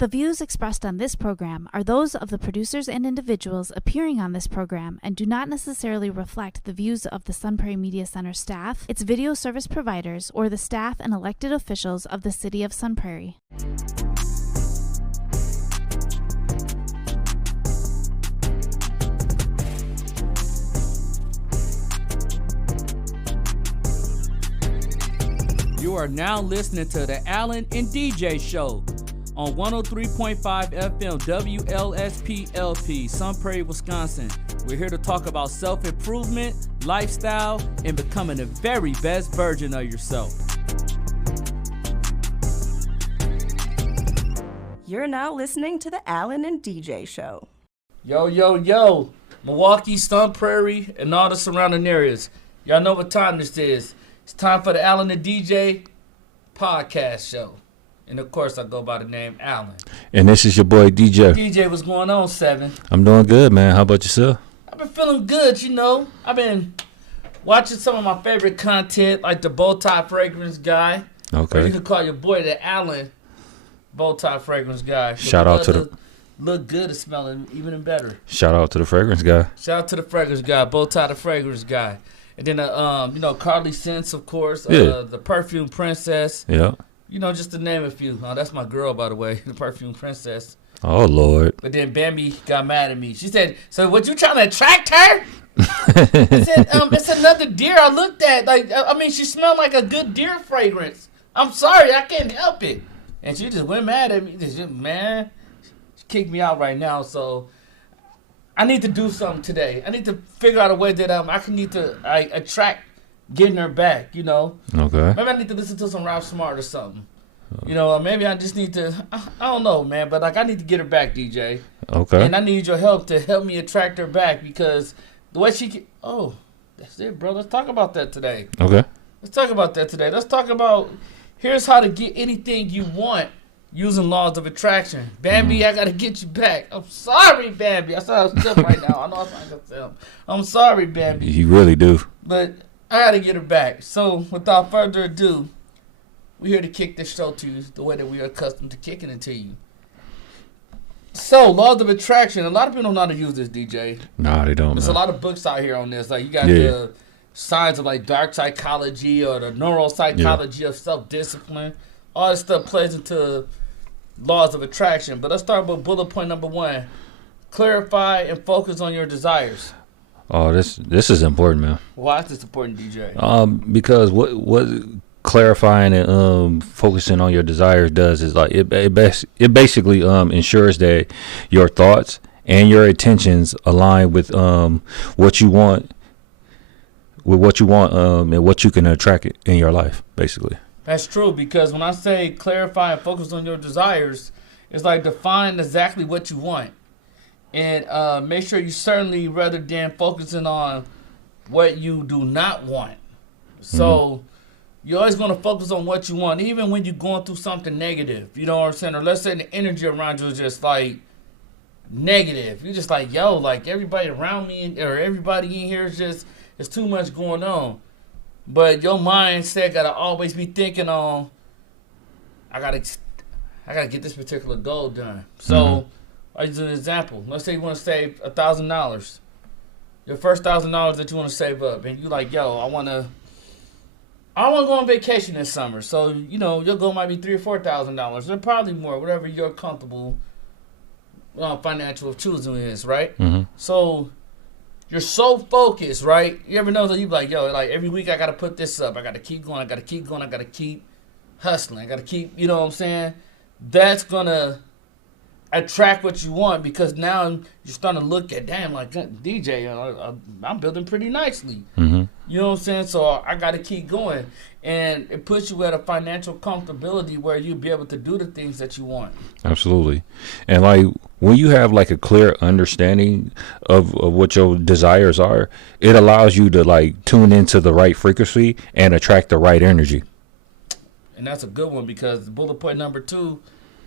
The views expressed on this program are those of the producers and individuals appearing on this program and do not necessarily reflect the views of the Sun Prairie Media Center staff, its video service providers, or the staff and elected officials of the City of Sun Prairie. You are now listening to the Allen and DJ Show on 103.5 FM WLSP-LP, Sun Prairie, Wisconsin. We're here to talk about self-improvement, lifestyle, and becoming the very best version of yourself. You're now listening to the Allen and DJ Show. Yo, yo, yo, Milwaukee, Sun Prairie, and all the surrounding areas. Y'all know what time this is. It's time for the Allen and DJ podcast show. And of course, I go by the name Allen. And this is your boy DJ. DJ, what's going on, Seven? I'm doing good, man. How about yourself? I've been feeling good, you know. I've been watching some of my favorite content, like the Bowtie Fragrance Guy. Okay. Or you can call your boy the Allen Bowtie Fragrance Guy. Shout out to the... Look good and smelling even better. Shout out to the Fragrance Guy. Shout out to the Fragrance Guy, Bowtie the Fragrance Guy. And then, Carly Scents, of course. Yeah. The Perfume Princess. Yeah. You know, just to name a few. That's my girl, by the way, the Perfume Princess. Oh, Lord. But then Bambi got mad at me. She said, so what, you trying to attract her? I said, it's another deer I looked at. She smelled like a good deer fragrance. I'm sorry, I can't help it. And she just went mad at me. Man, she kicked me out right now, so... I need to do something today. I need to figure out a way that I can attract getting her back, you know. Okay. Maybe I need to listen to some Rap Smart or something. You know, maybe I just need to, I don't know, man, but I need to get her back, DJ. Okay. And I need your help to help me attract her back because the way that's it, bro. Let's talk about that today. Okay. Let's talk about that today. Let's talk about, here's how to get anything you want. Using laws of attraction. Bambi, I got to get you back. I'm sorry, Bambi. I sound stiff right now. I know I sound stiff. I'm sorry, Bambi. You really do. But I got to get her back. So, without further ado, we're here to kick this show to you the way that we are accustomed to kicking it to you. So, laws of attraction. A lot of people don't know how to use this, DJ. Nah, they don't. There's a lot of books out here on this. Like, you got the signs of, like, dark psychology or the neuropsychology of self-discipline. All this stuff plays into... laws of attraction. But let's start with bullet point number 1. Clarify and focus on your desires. Oh, this is important, man. Why is this important, DJ? Because what clarifying and focusing on your desires does is like it basically ensures that your thoughts and your intentions align with what you want and what you can attract in your life, basically. That's true, because when I say clarify and focus on your desires, it's like define exactly what you want. And make sure you certainly, rather than focusing on what you do not want. So you're always going to focus on what you want, even when you're going through something negative. You know what I'm saying? Or let's say the energy around you is just like negative. You're just like, yo, like everybody around me or everybody in here is just, there's too much going on. But your mindset gotta always be thinking on, I gotta get this particular goal done. So, as an example, let's say you want to save $1,000. Your first $1,000 that you want to save up, and you like, yo, I wanna go on vacation this summer. So you know your goal might be $3,000 or $4,000, or probably more, whatever your comfortable financial choosing is, right? Mm-hmm. So. You're so focused, right? You ever know that you like, yo, like every week I got to put this up. I got to keep going. I got to keep going. I got to keep hustling. I got to keep, you know what I'm saying? That's going to attract what you want because now you're starting to look at, damn, like DJ, I'm building pretty nicely. Mm-hmm. You know what I'm saying? So I got to keep going. And it puts you at a financial comfortability where you'll be able to do the things that you want. Absolutely. And like when you have like a clear understanding of what your desires are, it allows you to like tune into the right frequency and attract the right energy. And that's a good one because bullet point number 2,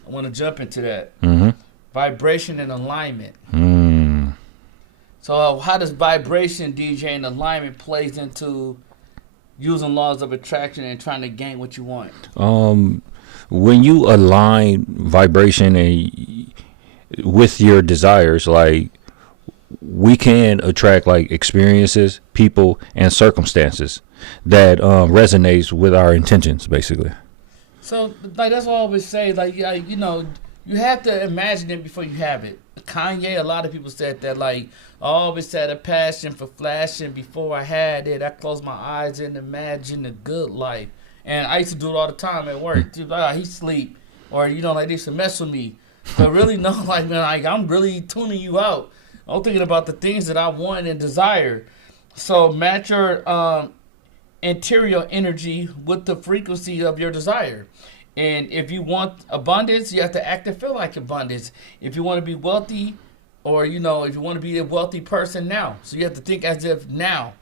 I want to jump into that. Mm-hmm. Vibration and alignment. Mm. So how does vibration, DJ, and alignment plays into using laws of attraction and trying to gain what you want? when you align vibration and with your desires, like we can attract like experiences, people, and circumstances that resonates with our intentions, basically. So, like, that's what I always say. Like, you know, you have to imagine it before you have it. Kanye, a lot of people said that, like, I always had a passion for flashing before I had it. I closed my eyes and imagined a good life. And I used to do it all the time at work. Dude, he sleep. Or, you know, like, they used to mess with me. But really, no, like, man, like, I'm really tuning you out. I'm thinking about the things that I want and desire. So match your interior energy with the frequency of your desire. And if you want abundance, you have to act and feel like abundance. If you want to be wealthy, or, you know, if you want to be a wealthy person now, so you have to think as if now.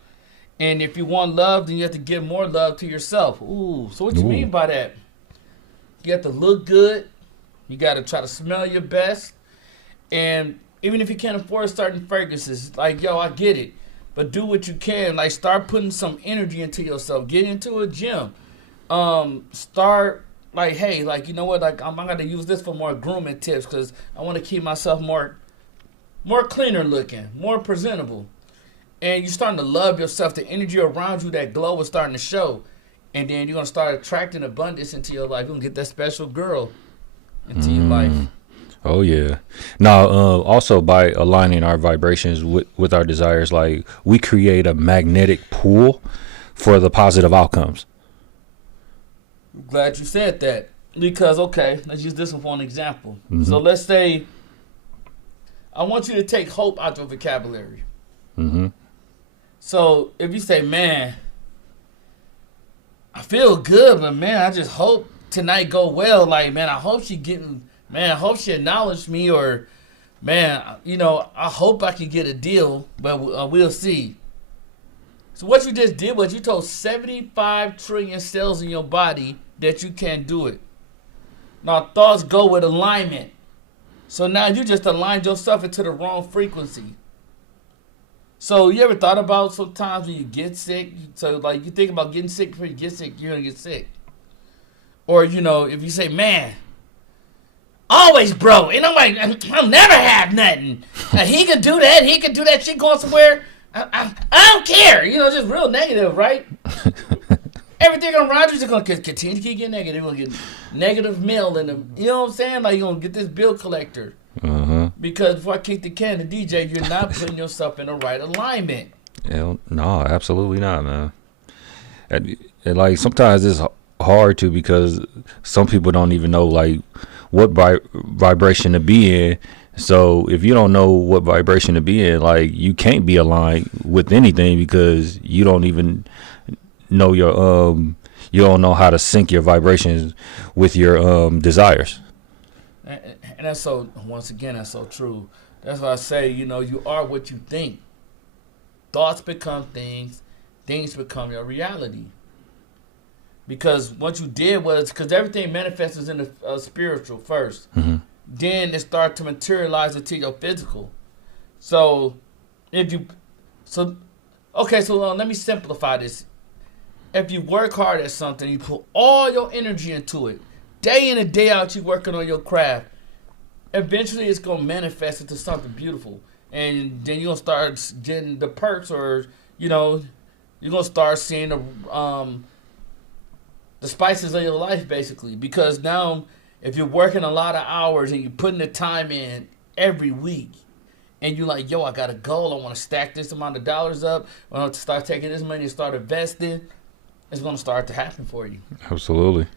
And if you want love, then you have to give more love to yourself. Ooh, so what you mean by that? You have to look good. You got to try to smell your best. And even if you can't afford certain fragrances, like, yo, I get it. But do what you can. Like, start putting some energy into yourself. Get into a gym. Start, like, hey, like, you know what? Like, I'm going to use this for more grooming tips because I want to keep myself more cleaner looking, more presentable. And you're starting to love yourself. The energy around you, that glow is starting to show. And then you're going to start attracting abundance into your life. You're going to get that special girl into your life. Oh, yeah. Now, also by aligning our vibrations with our desires, like, we create a magnetic pull for the positive outcomes. I'm glad you said that. Because, okay, let's use this one for an example. Mm-hmm. So let's say I want you to take hope out your vocabulary. Mm-hmm. So if you say, man, I feel good, but, man, I just hope tonight go well. Like, man, I hope she getting... Man, I hope she acknowledged me, or, man, you know, I hope I can get a deal, but we'll see. So what you just did was you told 75 trillion cells in your body that you can't do it. Now, thoughts go with alignment. So now you just aligned yourself into the wrong frequency. So you ever thought about sometimes when you get sick, so, like, you think about getting sick before you get sick, you're going to get sick. Or, you know, if you say, man, always broke. And I'm like, I'll never have nothing. He could do that. He could do that. She going somewhere. I don't care. You know, just real negative, right? Everything around you is going to continue to keep getting negative. You're going to get negative mail in them. You know what I'm saying? Like, you're going to get this bill collector. Uh-huh. Because before I kick the can to DJ, you're not putting yourself in the right alignment. Yeah, no, absolutely not, man. And like, sometimes it's hard to, because some people don't even know, like, what vibration to be in. So if you don't know what vibration to be in, like, you can't be aligned with anything because you don't even know your you don't know how to sync your vibrations with your desires. And that's so, once again, that's so true. That's why I say, you know, you are what you think. Thoughts become things. Things become your reality. Because what you did was, because everything manifests in the spiritual first. Mm-hmm. Then it starts to materialize into your physical. So, let me simplify this. If you work hard at something, you put all your energy into it, day in and day out, you're working on your craft. Eventually, it's going to manifest into something beautiful. And then you're going to start getting the perks, or, you know, you're going to start seeing the spices of your life, basically. Because now, if you're working a lot of hours and you're putting the time in every week, and you're like, yo, I got a goal, I want to stack this amount of dollars up, I want to start taking this money and start investing, it's going to start to happen for you. Absolutely.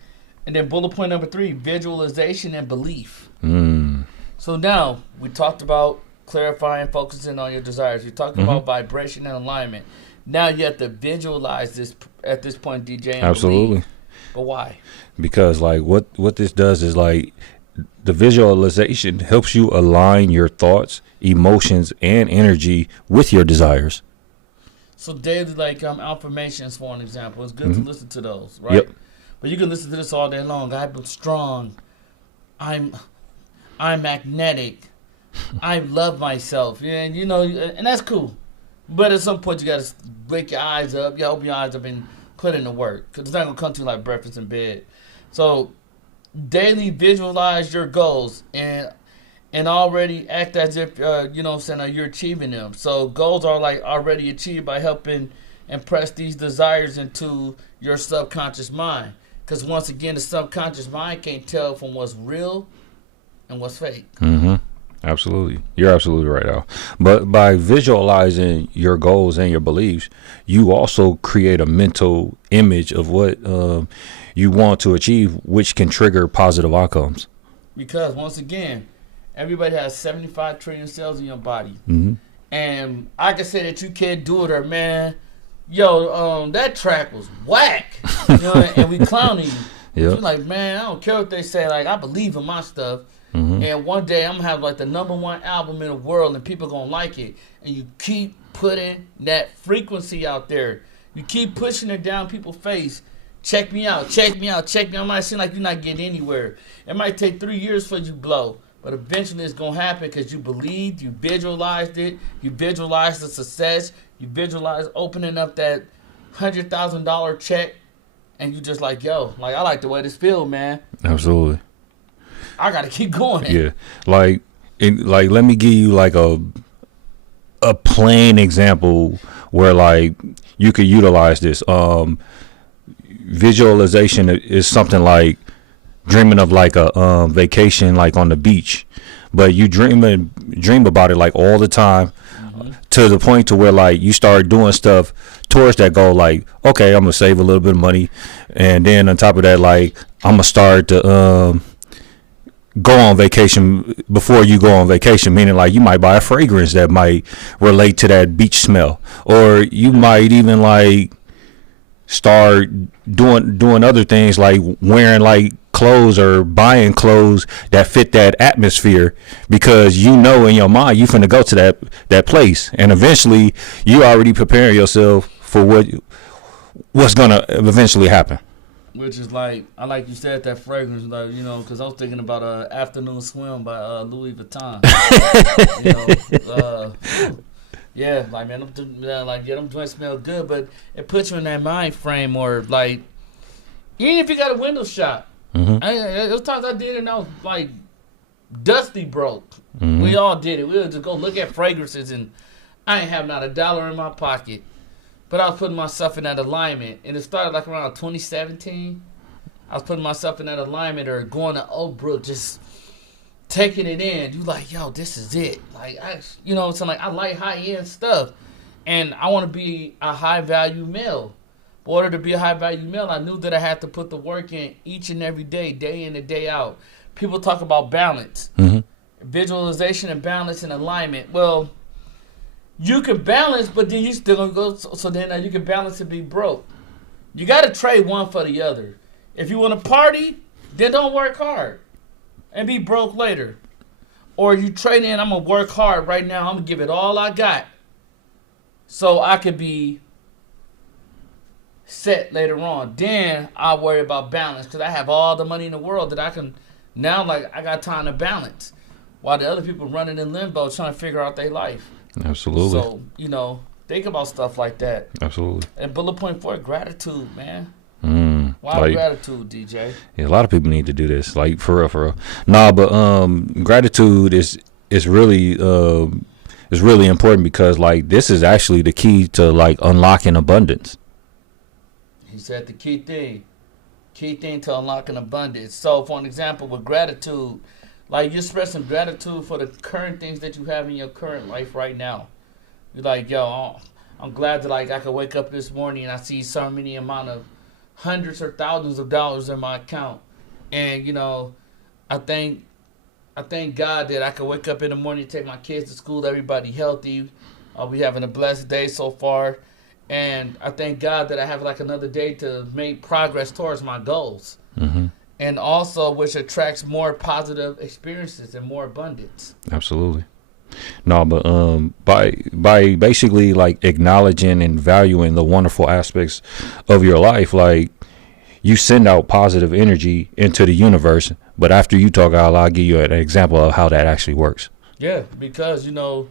And then bullet point number 3, visualization and belief. Mm. So now, we talked about clarifying, focusing on your desires. You're talking about vibration and alignment. Now you have to visualize this at this point, DJ. And absolutely. Believe. But why? Because, like, what this does is, like, the visualization helps you align your thoughts, emotions, and energy with your desires. So daily, like, affirmations, for an example, it's good to listen to those, right? Yep. But you can listen to this all day long. I'm strong. I'm magnetic. I love myself. Yeah, and, you know, and that's cool. But at some point, you got to wake your eyes up. You open your eyes up and put in the work, because it's not going to come to you like breakfast in bed. So daily visualize your goals and already act as if you know what I'm saying, you're achieving them. So goals are like already achieved by helping impress these desires into your subconscious mind. Because once again, the subconscious mind can't tell from what's real and what's fake. Mm-hmm. Absolutely. You're absolutely right, Al. But by visualizing your goals and your beliefs, you also create a mental image of what you want to achieve, which can trigger positive outcomes. Because once again, everybody has 75 trillion cells in your body. Mm-hmm. And I can say that you can't do it, or man, yo, that track was whack. You know, and we clowning you. Yeah. You're like, man, I don't care what they say. Like, I believe in my stuff. Mm-hmm. And one day I'm gonna have like the #1 album in the world, and people gonna like it. And you keep putting that frequency out there. You keep pushing it down people's face. Check me out, check me out, check me out. It might seem like you're not getting anywhere. It might take 3 years for you to blow, but eventually it's gonna happen because you believed, you visualized it, you visualized the success, you visualized opening up that $100,000 check, and you just like, yo, like I like the way this feels, man. Absolutely. I gotta keep going. Yeah, like let me give you like a plain example where like you could utilize this. Visualization is something like dreaming of like a vacation like on the beach, but you dream about it like all the time, to the point to where like you start doing stuff towards that goal. Like, okay, I'm gonna save a little bit of money, and then on top of that, like I'm gonna start to go on vacation before you go on vacation, meaning like you might buy a fragrance that might relate to that beach smell, or you might even like start doing other things like wearing like clothes or buying clothes that fit that atmosphere, because you know in your mind you finna go to that place, and eventually you already preparing yourself for what's gonna eventually happen. Which is like, I like you said that fragrance, like, you know, because I was thinking about Afternoon Swim by Louis Vuitton. You know, yeah, like man, them joints smell good, but it puts you in that mind frame, or like, even if you got a window shop. Mm-hmm. Those times I did it, and I was like, dusty broke. Mm-hmm. We all did it. We would just go look at fragrances, and I ain't have not $1 in my pocket. But I was putting myself in that alignment, and it started like around 2017. I was putting myself in that alignment, or going to Oak Brook, just taking it in. You like, yo, this is it. Like, you know what I'm saying? Like, I like high-end stuff, and I want to be a high-value male. In order to be a high-value male, I knew that I had to put the work in each and every day in and day out. People talk about balance, visualization and balance and alignment. Well, you can balance, but then you still gonna go. So then you can balance and be broke. You got to trade one for the other. If you want to party, then don't work hard and be broke later. Or you trade in, I'm gonna work hard right now. I'm gonna give it all I got, so I could be set later on. Then I'll worry about balance, because I have all the money in the world that I can now. Like, I got time to balance, while the other people running in limbo trying to figure out their life. Absolutely. So, you know, think about stuff like that. Absolutely. And bullet point 4, gratitude, man. Why like, gratitude, DJ? Yeah, a lot of people need to do this. Like, for real. Nah, but gratitude is really important, because like this is actually the key to like unlocking abundance. He said the key thing to unlocking abundance. So, for an example, with gratitude, like, you're expressing gratitude for the current things that you have in your current life right now. You're like, yo, I'm glad that like I could wake up this morning and I see so many amount of hundreds or thousands of dollars in my account, and you know, I thank God that I could wake up in the morning, take my kids to school, everybody healthy. We having a blessed day so far, and I thank God that I have like another day to make progress towards my goals. And also, which attracts more positive experiences and more abundance. Absolutely. No, but by basically like acknowledging and valuing the wonderful aspects of your life, like you send out positive energy into the universe. But after you talk, I'll give you an example of how that actually works. Yeah, because you know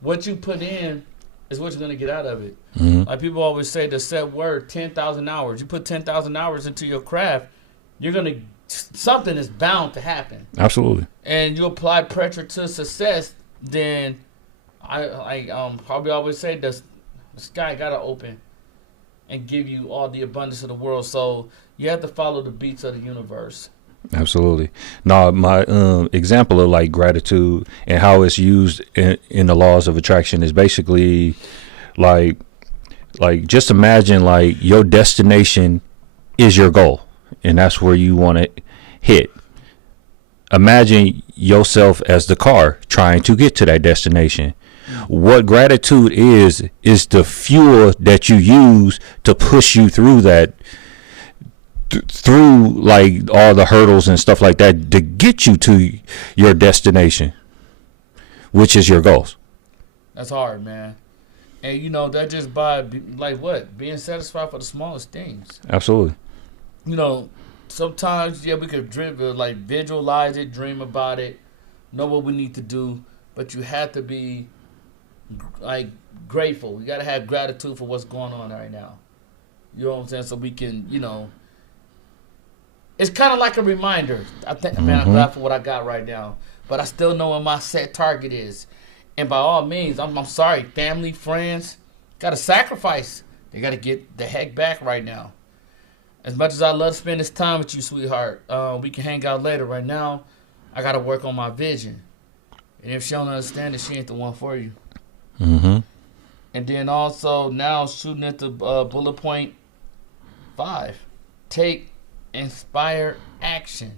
what you put in is what you're gonna get out of it. Like people always say, the set word 10,000 hours. You put 10,000 hours into your craft, you're gonna something is bound to happen. Absolutely. And you apply pressure to success, then I probably always say the sky gotta open and give you all the abundance of the world. So you have to follow the beats of the universe. Absolutely. Now, my example of like gratitude and how it's used in the laws of attraction is basically like just imagine like your destination is your goal, and that's where you want to hit. Imagine yourself as the car trying to get to that destination. What gratitude is the fuel that you use to push you through that, through like all the hurdles and stuff like that to get you to your destination, which is your goals. That's hard, man. And you know, that just by being satisfied for the smallest things. Absolutely. You know, sometimes we could visualize it, dream about it, know what we need to do, but you have to be like grateful. You got to have gratitude for what's going on right now. You know what I'm saying? So we can, you know, it's kind of like a reminder. I think, man, I'm glad for what I got right now, but I still know what my set target is. And by all means, I'm sorry, family, friends, got to sacrifice. They got to get the heck back right now. As much as I love to spend this time with you, sweetheart, we can hang out later. Right now, I got to work on my vision. And if she don't understand it, she ain't the one for you. Mm-hmm. And then also now shooting at the bullet point 5. Take inspired action.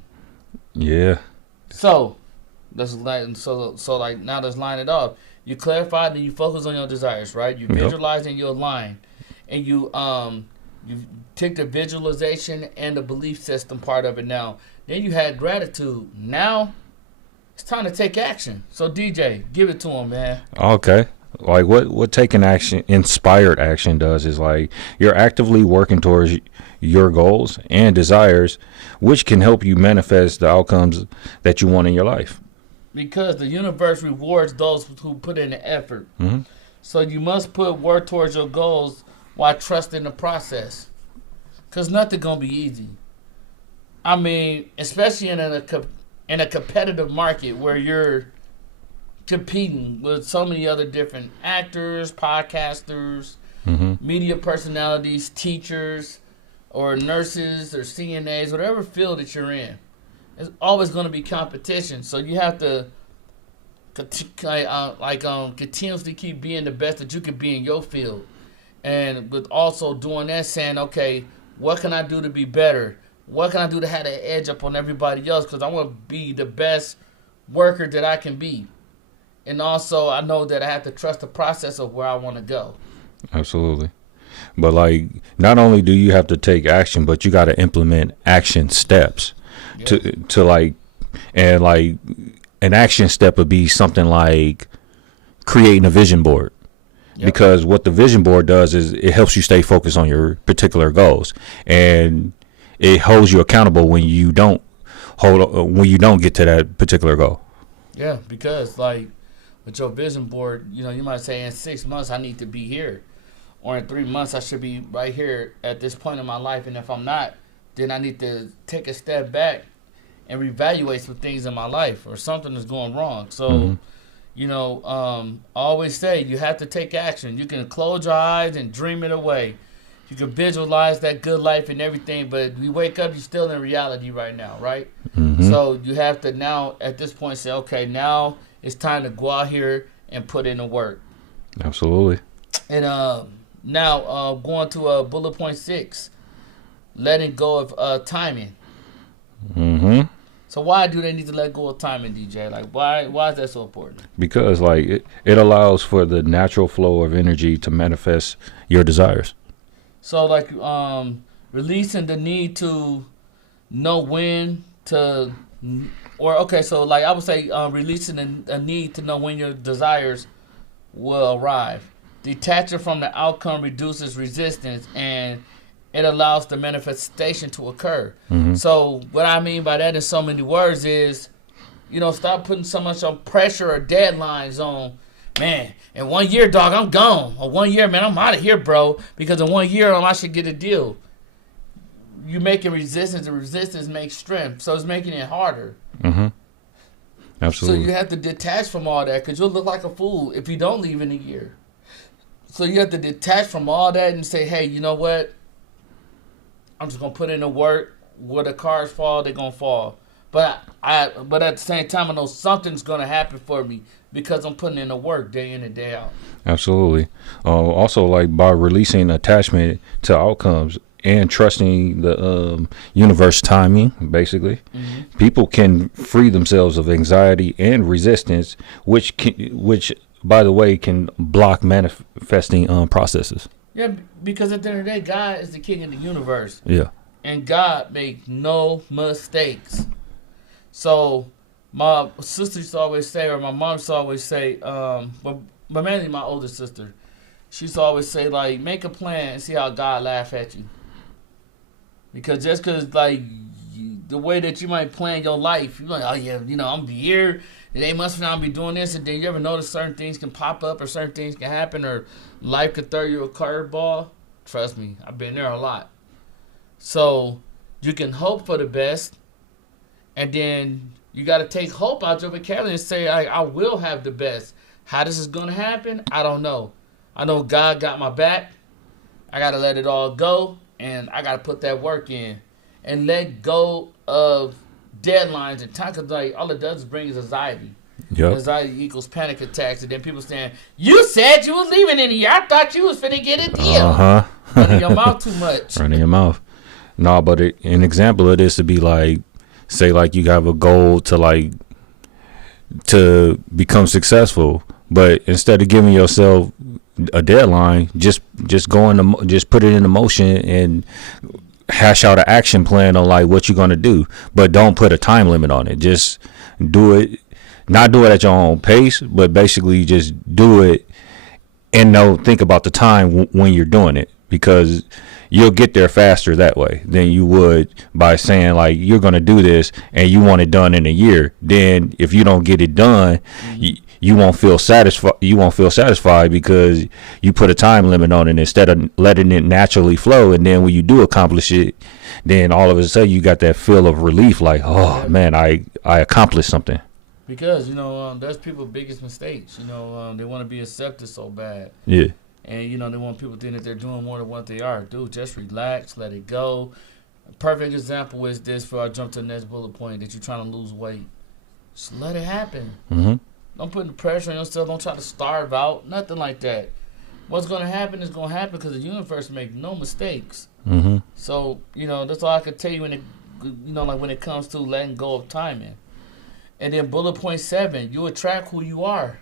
Yeah. So let's now let's line it off. You clarify, then you focus on your desires, right? You visualize and you align, and you take the visualization and the belief system part of it. Now, then you had gratitude. Now it's time to take action. So DJ, give it to him, man. Okay. Like what taking action, inspired action does is like you're actively working towards your goals and desires, which can help you manifest the outcomes that you want in your life. Because the universe rewards those who put in the effort. Mm-hmm. So you must put work towards your goals while trusting the process. Because nothing's going to be easy. I mean, especially in a competitive market where you're competing with so many other different actors, podcasters, media personalities, teachers, or nurses, or CNAs, whatever field that you're in. There's always going to be competition. So you have to continuously keep being the best that you can be in your field. And with also doing that, saying, okay, what can I do to be better? What can I do to have an edge up on everybody else? Because I want to be the best worker that I can be. And also, I know that I have to trust the process of where I want to go. Absolutely. But like, not only do you have to take action, but you got to implement action steps to like, and like an action step would be something like creating a vision board. Yep. Because what the vision board does is it helps you stay focused on your particular goals, and it holds you accountable when you don't get to that particular goal. Yeah, because like with your vision board, you know, you might say in 6 months I need to be here, or in 3 months I should be right here at this point in my life, and if I'm not, then I need to take a step back and reevaluate some things in my life, or something is going wrong. So, you know, I always say you have to take action. You can close your eyes and dream it away. You can visualize that good life and everything, but you wake up, you're still in reality right now, right? So you have to now, at this point, say, okay, now it's time to go out here and put in the work. Absolutely. And now going to bullet point 6, letting go of timing. So why do they need to let go of timing, DJ? Like, why is that so important? Because like it allows for the natural flow of energy to manifest your desires. So like releasing the need to know when to, or okay, so like I would say releasing a need to know when your desires will arrive. Detaching from the outcome reduces resistance, and it allows the manifestation to occur. So what I mean by that in so many words is, you know, stop putting so much on pressure or deadlines on, man, in 1 year, dog, I'm gone. Or 1 year, man, I'm out of here, bro. Because in 1 year, I should get a deal. you're making resistance, and resistance makes strength. So it's making it harder. Mm-hmm. Absolutely. So you have to detach from all that because you'll look like a fool if you don't leave in a year. So you have to detach from all that and say, hey, you know what? I'm just going to put in the work. Where the cars fall, they're going to fall. But at the same time, I know something's going to happen for me because I'm putting in the work day in and day out. Absolutely. Also, like by releasing attachment to outcomes and trusting the universe timing, basically, people can free themselves of anxiety and resistance, which by the way, can block manifesting processes. Yeah, because at the end of the day, God is the king of the universe. Yeah. And God makes no mistakes. So my sister used to always say, or my mom used to always say, but mainly my older sister, she used to always say, like, make a plan and see how God laugh at you. Because just because, like, the way that you might plan your life, you're like, oh, yeah, you know, I'm be here, and they must not be doing this, and then you ever notice certain things can pop up or certain things can happen or life could throw you a curveball? Trust me, I've been there a lot. So you can hope for the best, and then you got to take hope out your vocabulary and say, I will have the best. How this is going to happen, I don't know. I know God got my back. I got to let it all go, and I got to put that work in and let go of deadlines and time, because like, all it does is bring anxiety. Yep. Anxiety equals panic attacks, and then people saying, you said you was leaving in a year. I thought you was finna get a deal. Uh-huh. Running your mouth too much. Running your mouth. No, but an example of this would be like, say like you have a goal to become successful, but instead of giving yourself a deadline, just put it into motion and hash out an action plan on like what you're gonna do, but don't put a time limit on it. Just do it, not do it at your own pace, but basically just do it and think about the time when you're doing it, because you'll get there faster that way than you would by saying like you're going to do this and you want it done in a year. Then if you don't get it done, you won't feel satisfied. You won't feel satisfied because you put a time limit on it instead of letting it naturally flow. And then when you do accomplish it, then all of a sudden you got that feel of relief, like, oh man, I accomplished something. Because, you know, that's people's biggest mistakes. You know, they want to be accepted so bad. Yeah. And, you know, they want people to think that they're doing more than what they are. Dude, just relax, let it go. A perfect example is this, before I jump to the next bullet point, that you're trying to lose weight. Just let it happen. Mm-hmm. Don't put the pressure on yourself. Don't try to starve out. Nothing like that. What's going to happen is going to happen because the universe makes no mistakes. Mm-hmm. So, you know, that's all I can tell you when it comes to letting go of timing. And then bullet point 7, you attract who you are.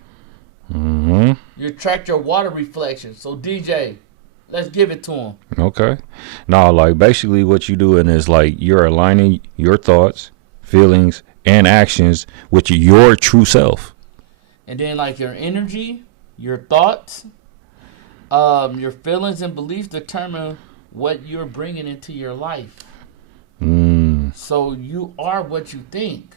Mm-hmm. You attract your water reflection. So, DJ, let's give it to him. Okay. Now, like, basically what you're doing is, like, you're aligning your thoughts, feelings, and actions with your true self. And then, like, your energy, your thoughts, your feelings and beliefs determine what you're bringing into your life. So, you are what you think.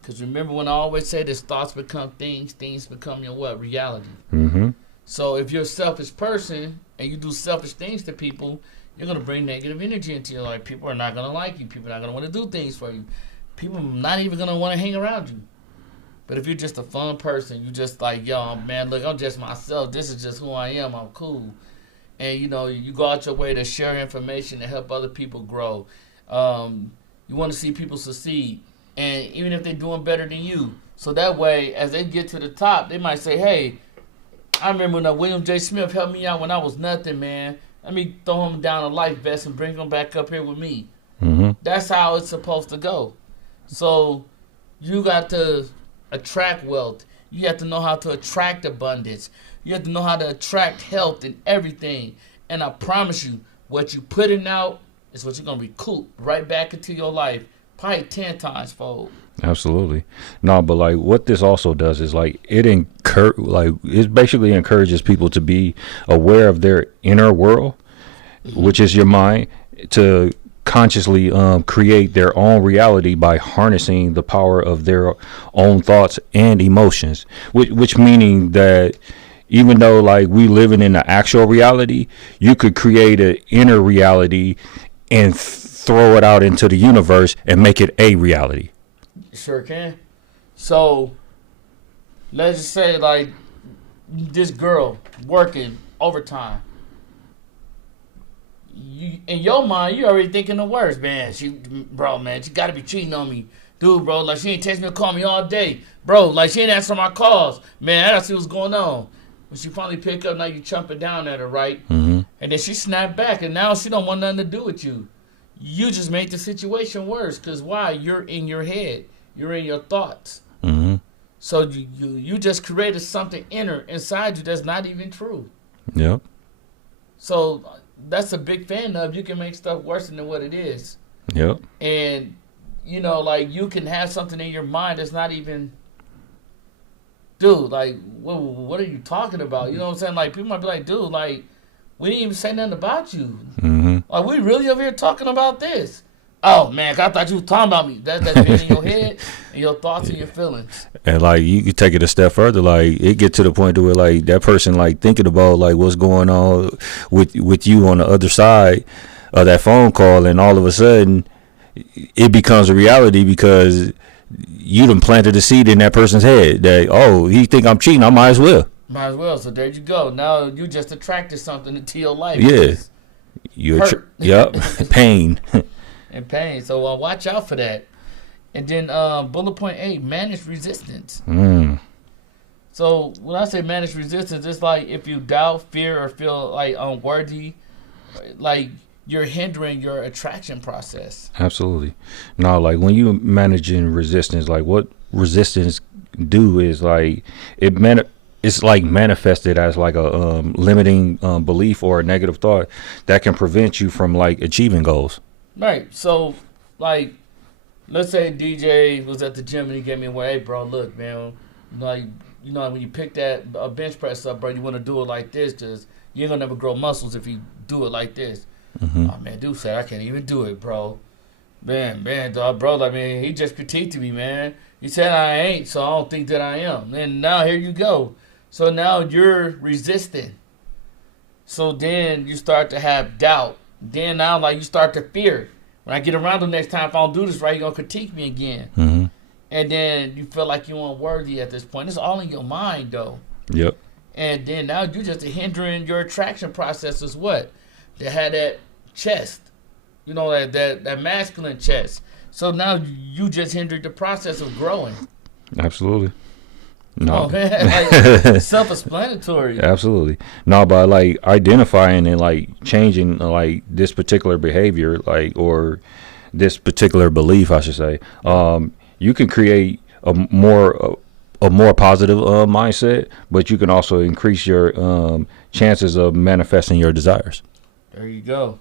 Because remember when I always say this, thoughts become things, things become your what? Reality. Mm-hmm. So if you're a selfish person and you do selfish things to people, you're going to bring negative energy into your life. People are not going to like you. People are not going to want to do things for you. People are not even going to want to hang around you. But if you're just a fun person, you just like, yo, man, look, I'm just myself. This is just who I am. I'm cool. And, you know, you go out your way to share information to help other people grow. You want to see people succeed. And even if they're doing better than you. So that way, as they get to the top, they might say, hey, I remember when William J. Smith helped me out when I was nothing, man. Let me throw him down a life vest and bring him back up here with me. Mm-hmm. That's how it's supposed to go. So you got to attract wealth. You have to know how to attract abundance. You have to know how to attract health and everything. And I promise you, what you putting out is what you're going to recoup right back into your life. Probably 10 times fold. Absolutely. No, but like what this also does is like it basically encourages people to be aware of their inner world, which is your mind, to consciously create their own reality by harnessing the power of their own thoughts and emotions, which meaning that even though like we living in the actual reality, you could create an inner reality and throw it out into the universe and make it a reality. Sure can. So let's just say like this girl working overtime. You in your mind, you already thinking the worst, man. She gotta be cheating on me. Dude, bro, like she ain't text me or call me all day. Bro, like she ain't answering my calls. Man, I gotta see what's going on. When she finally pick up, now you chumping down at her, right? Mm-hmm. And then she snapped back, and now she don't want nothing to do with you. You just made the situation worse. Because why? You're in your head. You're in your thoughts. Mm-hmm. So you just created something inside you that's not even true. Yep. So that's a big fan of. You can make stuff worse than what it is. Yep. And, you know, like you can have something in your mind that's not even... Dude, like, what are you talking about? You know what I'm saying? Like, people might be like, dude, like, we didn't even say nothing about you. Mm-hmm. Like, we really over here talking about this. Oh, man, I thought you was talking about me. That's been in your head and your thoughts and your feelings. And, like, you could take it a step further. Like, it get to the point to where, like, that person, like, thinking about, like, what's going on with you on the other side of that phone call, and all of a sudden, it becomes a reality because you done planted a seed in that person's head that, oh, he think I'm cheating, I might as well. Might as well. So there you go. Now you just attracted something into your life. Yeah. Yep. Pain. And pain. So watch out for that. And then bullet point 8, manage resistance. So when I say manage resistance, it's like if you doubt, fear, or feel like unworthy, like you're hindering your attraction process. Absolutely. No, like when you managing resistance, like what resistance do is like it's like manifested as like a limiting belief or a negative thought that can prevent you from like achieving goals. Right. So like, let's say DJ was at the gym and he gave me away, hey bro, look, man, like, you know, when you pick that bench press up, bro, you want to do it like this because you ain't gonna never grow muscles if you do it like this. Mm-hmm. Oh man, dude said I can't even do it, bro. Man, dog, bro. I mean, he just critiqued me, man. He said I ain't, so I don't think that I am. And now here you go. So now you're resisting. So then you start to have doubt. Then now, like, you start to fear. When I get around him next time, if I don't do this right, you're gonna critique me again. Mm-hmm. And then you feel like you're unworthy at this point. It's all in your mind, though. Yep. And then now you're just hindering your attraction process is what? They had that chest, you know, that masculine chest. So now you just hindered the process of growing. Absolutely. No. Oh man, like, self-explanatory. Absolutely. No, but like identifying and like changing like this particular behavior, like, or this particular belief, I should say, you can create a more positive mindset, but you can also increase your chances of manifesting your desires. There you go.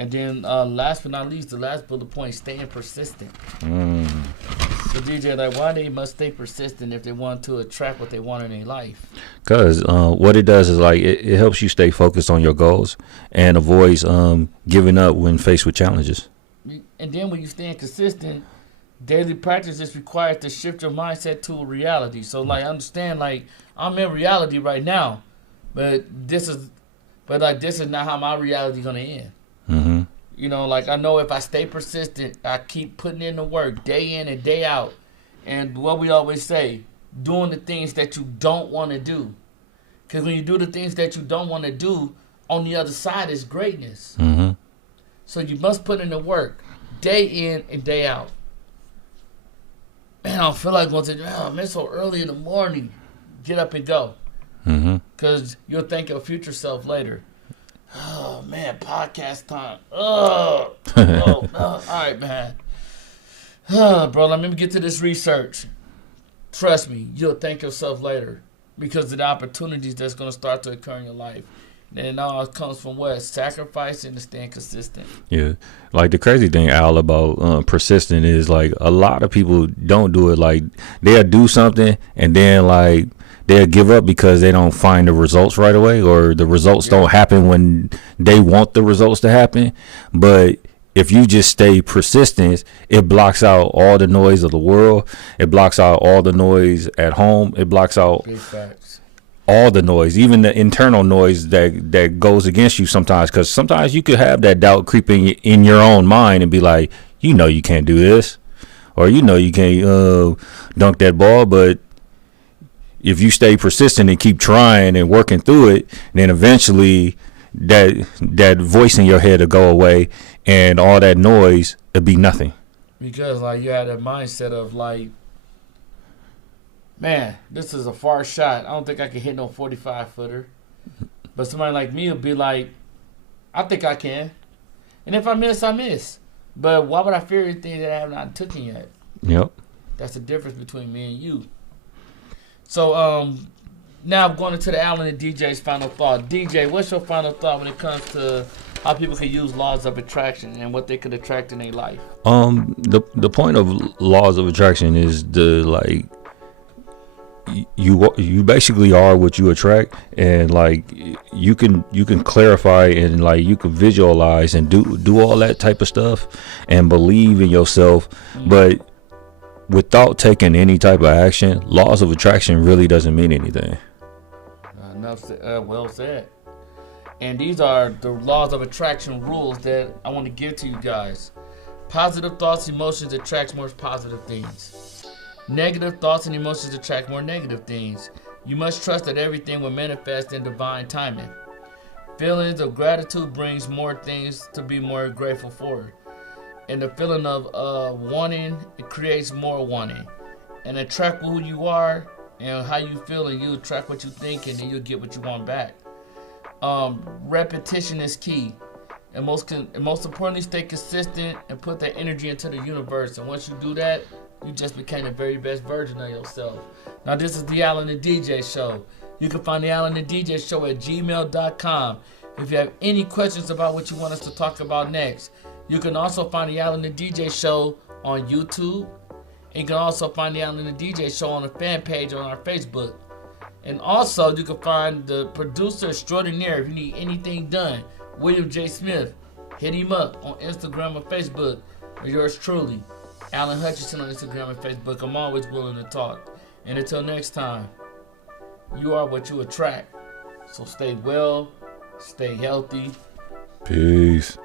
And then last but not least, the last bullet point, staying persistent. So DJ, like, why they must stay persistent if they want to attract what they want in their life? Because what it does is like it helps you stay focused on your goals and avoids giving up when faced with challenges. And then when you stay consistent, daily practice is required to shift your mindset to a reality. So like, understand, like, I'm in reality right now, but this is not how my reality gonna end. Mm-hmm. You know, like, I know if I stay persistent, I keep putting in the work day in and day out. And what we always say, doing the things that you don't want to do. Because when you do the things that you don't want to do, on the other side is greatness. Mm-hmm. So you must put in the work day in and day out. Man, I don't feel like going to, man, it's so early in the morning. Get up and go. Because you'll thank your future self later. Oh, man, podcast time. Oh, all right, man. Bro, let me get to this research. Trust me, you'll thank yourself later because of the opportunities that's going to start to occur in your life. And it all comes from what? Sacrificing and staying consistent. Yeah. Like the crazy thing, Al, about persistent is like a lot of people don't do it. Like they'll do something and then like they'll give up because they don't find the results right away, or the results don't happen when they want the results to happen. But if you just stay persistent, it blocks out all the noise of the world. It blocks out all the noise at home. It blocks out all the noise, even the internal noise that goes against you sometimes. Because sometimes you could have that doubt creeping in your own mind and be like, you know, you can't do this, or you know, you can't dunk that ball. But if you stay persistent and keep trying and working through it, then eventually that voice in your head will go away, and all that noise will be nothing. Because like you had a mindset of like, man, this is a far shot. I don't think I can hit no 45-footer. But somebody like me will be like, I think I can. And if I miss, I miss. But why would I fear anything that I have not taken yet? Yep. That's the difference between me and you. So now I'm going into the Alan and DJ's final thought. DJ, what's your final thought when it comes to how people can use laws of attraction and what they could attract in their life? The point of laws of attraction is you basically are what you attract, and like you can clarify and like you can visualize and do all that type of stuff and believe in yourself, but without taking any type of action, laws of attraction really doesn't mean anything. Well said. And these are the laws of attraction rules that I want to give to you guys. Positive thoughts, emotions attract more positive things. Negative thoughts and emotions attract more negative things. You must trust that everything will manifest in divine timing. Feelings of gratitude brings more things to be more grateful for. And the feeling of wanting, it creates more wanting. And attract who you are and how you feel, and you attract what you think, and then you'll get what you want back. Repetition is key. And most importantly, stay consistent and put that energy into the universe. And once you do that, you just became the very best version of yourself. Now, this is the Alan and DJ Show. You can find the Alan and DJ Show at gmail.com. If you have any questions about what you want us to talk about next, you can also find the Alan and DJ Show on YouTube. And you can also find the Alan and DJ Show on the fan page on our Facebook. And also, you can find the producer extraordinaire if you need anything done, William J. Smith. Hit him up on Instagram or Facebook. Or yours truly, Alan Hutchinson, on Instagram and Facebook. I'm always willing to talk. And until next time, you are what you attract. So stay well, stay healthy. Peace.